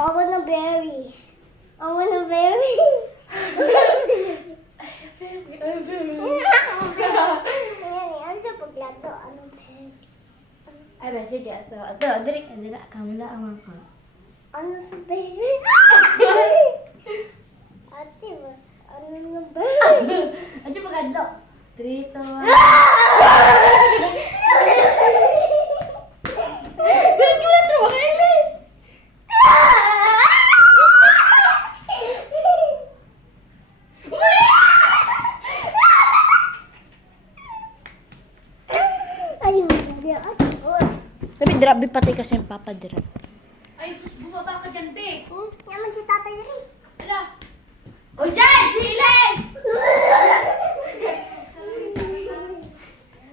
I want a berry. I want a berry. Ano siya paglato? Anong berry? Ay, ba, sige. Ito, diri ka nila. Kamila ang mga. Ano sa berry? Ate ba? Ano na berry? Ano ba ganda? Trito. Ganun ko na ito, mga Eileen. Ayun, ate. Tapi grabe pati kasi yung papa dira. Ay, sus, bumaba ka dyan, be. Yaman si tatay rin. Ala. O, dyan! Si Elen!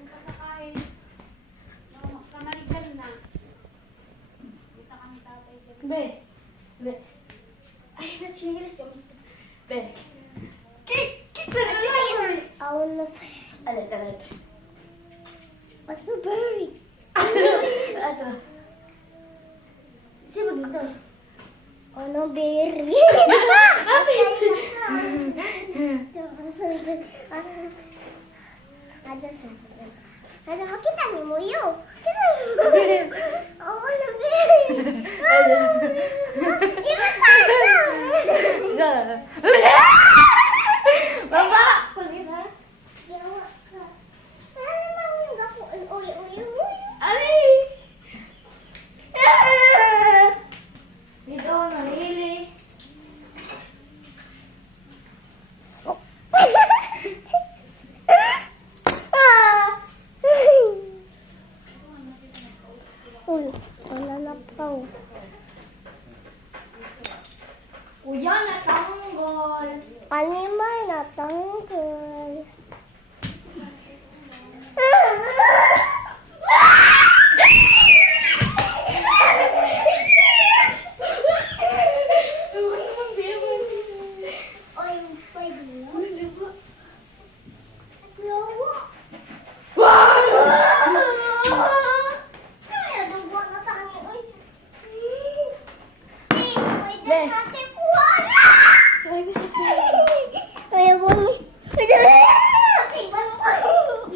Kasakain. Kamaligan na. Kita kami tatay dyan. Be. Be. Ay, nagsinilis yung. Be. Kik na naman. I want a berry. Alit, alit. What's a berry? Ano? Sino dito? Ano berry? Ada makita ni mo yun. Oh, ano berry? Iba tayo. Baba! Kulit ha? Yawa ka. Ano naman nga po? Uy. Ari! Dito ako nahili. Uy, wala na pa. Kuya, natanggol. Animal na tanggol. Oy, spider. Yawa. Ay, dugo na tangi. Oy. Spider natin wala. Ay, gusto ko. Ay, bumi.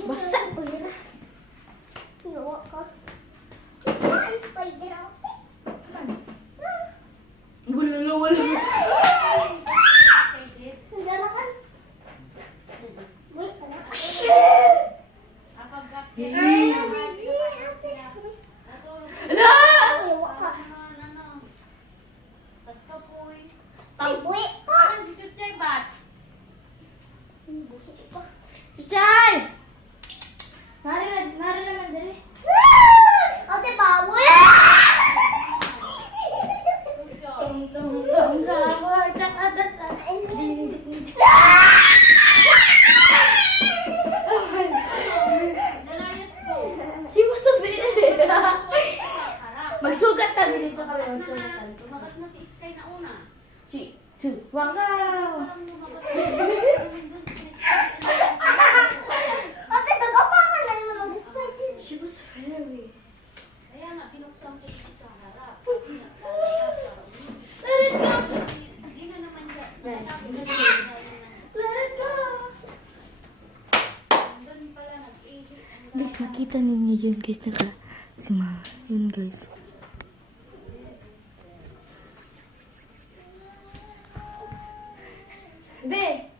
Basta. Yawa ka. Ay, spider ako. Wala. Dalakan. Wait, ano? Kapag Ay, Ala! yawa ka. Pagkapoy. Ay, buwi ka. Ano si Chuchay bat? Buwi ka. Chay! Nari naman dali. Ate, bawi! Tung sa warta kadata. Nalayas ko. She was so very. Harap. Magsugat kami dito kami. Magsugatan. Tumakas na si Sky na una. 3, 2, 1, go! Parang lumakas. Ate, tagapakan na naman ang spider. She was very. Kaya nga, binuksan ko sa harap. Hindi na lalabas. Let it go! Hindi na naman yan. Let it go! Doon pala nag-ihi. Guys, nakita ninyo yun guys. Yun guys. Be!